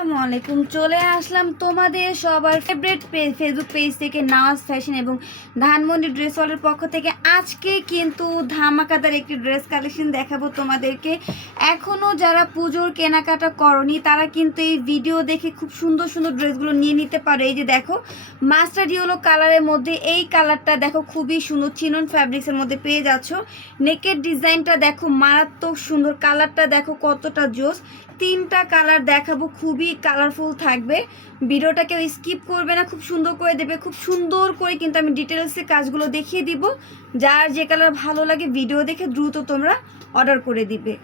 আসসালামু আলাইকুম। চলে আসলাম তোমাদের সবার ফেভারিট পেজ ফেসবুক পেজ থেকে নাওয়াজ ফ্যাশন এবং ধানমন্ডি ড্রেস ওয়ালের পক্ষ থেকে। আজকে কিন্তু ধামাকাদার একটি ড্রেস কালেকশন দেখাবো তোমাদেরকে। এখনও যারা পুজোর কেনাকাটা করনি, তারা কিন্তু এই ভিডিও দেখে খুব সুন্দর সুন্দর ড্রেসগুলো নিয়ে নিতে পারো। এই যে দেখো মাস্টার ইয়েলো কালারের মধ্যে। এই কালারটা দেখো, খুবই সুন্দর। চিনন ফ্যাব্রিক্সের মধ্যে পেয়ে যাচ্ছ। নেকের ডিজাইনটা দেখো, মারাত্মক সুন্দর। কালারটা দেখো, কতটা জোস। তিনটা কালার দেখাবো, খুবই কালারফুল থাকবে। ভিডিওটা কেউ স্কিপ করবে না, খুব সুন্দর করে দেবে, খুব সুন্দর করে কিন্তু আমি ডিটেলসে কাজগুলো দেখিয়ে দিব। যার যে কালার ভালো লাগে ভিডিও দেখে দ্রুত তোমরা অর্ডার করে দিবে।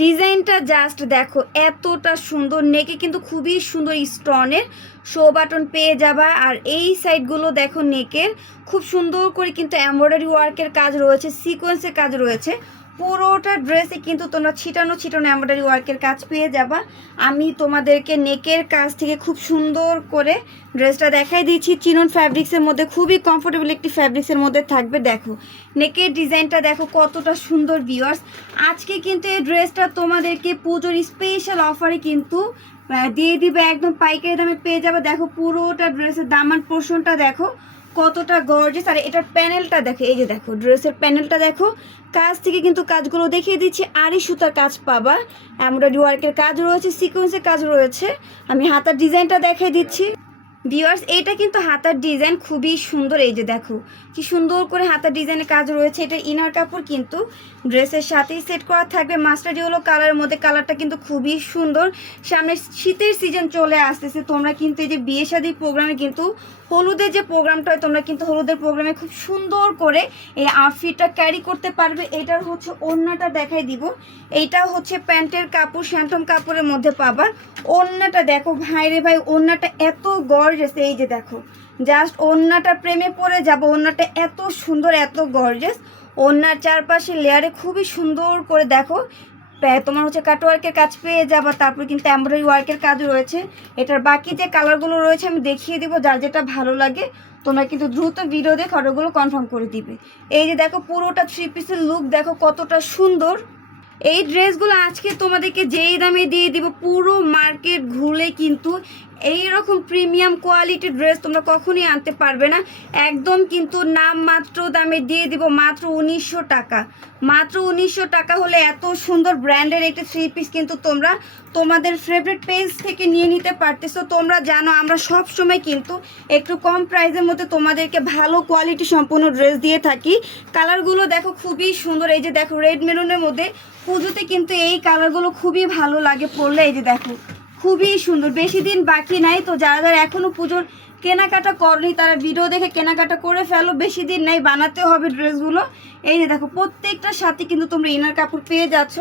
ডিজাইনটা জাস্ট দেখো, এতটা সুন্দর নেকে কিন্তু খুবই সুন্দর স্টোনের শো বাটন পেয়ে যাবা। আর এই সাইডগুলো দেখো নেকের খুব সুন্দর করে কিন্তু এমব্রয়ডারি ওয়ার্কের কাজ রয়েছে সিকোয়েন্সের কাজ রয়েছে। পুরোটা ড্রেসে কিন্তু তোমরা ছিটানো ছিটানো এমব্রয়ডারি ওয়ার্কের কাজ পেয়ে যাবা। আমি তোমাদেরকে নেকের কাজ থেকে খুব সুন্দর করে ড্রেসটা দেখাই দিচ্ছি চিনন ফ্যাব্রিক্সের মধ্যে, খুবই কমফোর্টেবল একটি ফ্যাব্রিক্সের মধ্যে থাকবে, দেখো। নেকের ডিজাইনটা দেখো কতটা সুন্দর ভিউয়ার্স আজকে কিন্তু এই ড্রেসটা তোমাদেরকে পুজোর স্পেশাল অফারে কিন্তু দিয়ে দিবে, একদম পাইকারি দামে পেয়ে যাবে। দেখো পুরোটা ড্রেসের দামান পোর্শনটা দেখো। কতটা গর্জেস আর এটার প্যানেলটা দেখো, এই যে দেখো ড্রেসের প্যানেলটা দেখো। কাজ থেকে কিন্তু কাজগুলো দেখিয়ে দিচ্ছি, আরই সুতার কাজ পাবা। এমব্রয়ডারি ওয়ার্কের কাজ রয়েছে সিকোয়েন্সের কাজ রয়েছে। আমি হাতার ডিজাইনটা দেখিয়ে দিচ্ছি। ভিউয়ার্স এটা কিন্তু হাতার ডিজাইন খুবই সুন্দর, এই যে দেখো। কি সুন্দর করে হাতার ডিজাইনের কাজ রয়েছে। এটা ইনার কাপড় কিন্তু ড্রেসের সাথেই সেট করা থাকবে। মাস্টার ইয়েলো কালারের মধ্যে। কালারটা কিন্তু খুবই সুন্দর। সামনে শীতের সিজন চলে আসতেছে। তোমরা কিন্তু এই যে বিয়ে শাদী প্রোগ্রামে কিন্তু হলুদের যে প্রোগ্রামটা হয়, তোমরা কিন্তু হলুদের প্রোগ্রামে খুব সুন্দর করে এই আউটফিটটা ক্যারি করতে পারবে। এটার হচ্ছে ওড়নাটা দেখাই দিব। এইটা হচ্ছে প্যান্টের কাপড় শ্যান্টম কাপড়ের মধ্যে পাবা। ওড়নাটা দেখো, ভাই রে ভাই, ওড়নাটা এত গর্জেস এই যে দেখো। জাস্ট ওড়নাটা প্রেমে পড়ে যাব, ওড়নাটা এত সুন্দর, এত গর্জেস ওড়নার চারপাশে লেয়ারে খুবই সুন্দর করে দেখো। তোমার হচ্ছে কাটওয়ার্কের কাজ পেয়ে যাবা, তারপরে কিন্তু এমব্রয়ডারি ওয়ার্কের কাজ রয়েছে। এটার বাকি যে কালারগুলো রয়েছে, আমি দেখিয়ে দিব যার যেটা ভালো লাগে। তোমরা কিন্তু দ্রুত ভিডিও দেখে অর্ডারগুলো কনফার্ম করে দিবে। এই যে দেখো, পুরোটা থ্রি পিসের লুক দেখো, কতটা সুন্দর। এই ড্রেসগুলো আজকে তোমাদেরকে যেই দামে দিয়ে দিব পুরো মার্কেট ঘুরে কিন্তু এই রকম প্রিমিয়াম কোয়ালিটির ড্রেস তোমরা কখনই আনতে পারবে না। একদম কিন্তু নাম মাত্র দামে দিয়ে দিব মাত্র উনিশশো টাকা। মাত্র উনিশশো টাকা হলে এত সুন্দর ব্র্যান্ডের একটি থ্রি পিস কিন্তু তোমরা তোমাদের ফেভারিট পেজ থেকে নিয়ে নিতে পারতেছো। তোমরা জানো আমরা সব সময় কিন্তু একটু কম প্রাইসের মধ্যে তোমাদেরকে ভালো কোয়ালিটি সম্পূর্ণ ড্রেস দিয়ে থাকি। কালারগুলো দেখো খুবই সুন্দর, এই যে দেখো রেড মেরুনের মধ্যে পুজোতে কিন্তু এই কালারগুলো খুবই ভালো লাগে পরলে, এই যে দেখো। খুবই সুন্দর। বেশি দিন বাকি নাই তো যারা যারা এখনও পুজোর কেনাকাটা করনি, তারা ভিডিও দেখে কেনাকাটা করে ফেলো। বেশি দিন নাই, বানাতে হবে ড্রেসগুলো এই যে দেখো প্রত্যেকটার সাথে কিন্তু তোমরা ইনার কাপড় পেয়ে যাচ্ছ।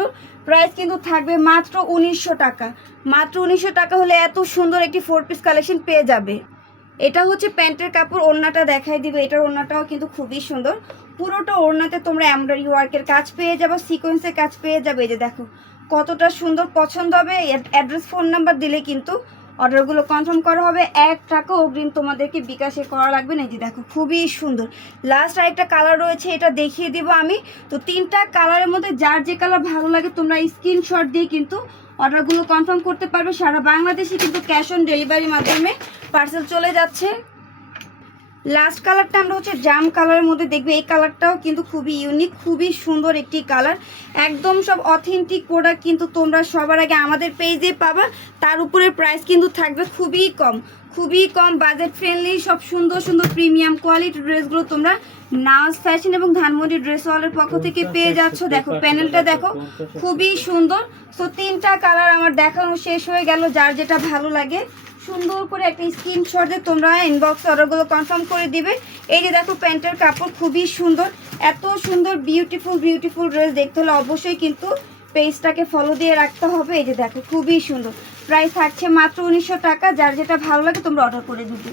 প্রাইস কিন্তু থাকবে মাত্র উনিশশো টাকা। মাত্র উনিশশো টাকা হলে এত সুন্দর একটি ফোর পিস কালেকশন পেয়ে যাবে। এটা হচ্ছে প্যান্টের কাপড়, ওড়নাটা দেখাই দিবে। এটার ওড়নাটাও কিন্তু খুবই সুন্দর। পুরোটা ওড়নাতে তোমরা এমব্রয়ডারি ওয়ার্কের কাজ পেয়ে যাবে সিকোয়েন্সের কাজ পেয়ে যাবে। এই যে দেখো, কতটা সুন্দর পছন্দ হবে। অ্যাড্রেস ফোন নাম্বার দিলে কিন্তু অর্ডারগুলো কনফার্ম করা হবে। এক টাকা অগ্রিম তোমাদেরকে বিকাশে করা লাগবে না। এই যে দেখো, খুবই সুন্দর। লাস্ট আরেকটা কালার রয়েছে, এটা দেখিয়ে দিব আমি। তো তিনটা কালারের মধ্যে যার যে কালার ভালো লাগে, তোমরা স্ক্রিনশট দিয়ে কিন্তু অর্ডারগুলো কনফার্ম করতে পারবে। সারা বাংলাদেশে কিন্তু ক্যাশ অন ডেলিভারির মাধ্যমে পার্সেল চলে যাচ্ছে। লাস্ট কালারটা আমরা হচ্ছে জাম কালারের মধ্যে দেখবে। এই কালারটাও কিন্তু খুবই ইউনিক খুবই সুন্দর একটি কালার একদম সব অথেন্টিক প্রোডাক্ট কিন্তু তোমরা সবার আগে আমাদের পেজে পাবা। তার উপরে প্রাইস কিন্তু থাকবে খুবই কম। খুবই কম বাজেট ফ্রেন্ডলি সব সুন্দর সুন্দর প্রিমিয়াম কোয়ালিটি ড্রেসগুলো তোমরা নাওয়াজ ফ্যাশন এবং ধানমন্ডি ড্রেস ওয়ালের পক্ষ থেকে পেয়ে যাচ্ছ। দেখো প্যানেলটা দেখো খুবই সুন্দর। তো তিনটা কালার আমার দেখানো শেষ হয়ে গেল যার যেটা ভালো লাগে। সুন্দর করে একটা স্ক্রিনশট দিয়ে তোমরা ইনবক্স অর্ডারগুলো কনফার্ম করে দিবে। এই যে দেখো প্যান্টের কাপড় খুবই সুন্দর, এত সুন্দর বিউটিফুল বিউটিফুল ড্রেস দেখতে হলে অবশ্যই কিন্তু পেজটাকে ফলো দিয়ে রাখতে হবে। এই যে দেখো খুবই সুন্দর। প্রাইস থাকছে মাত্র উনিশশো টাকা, যার যেটা ভালো লাগে তোমরা অর্ডার করে দিবে।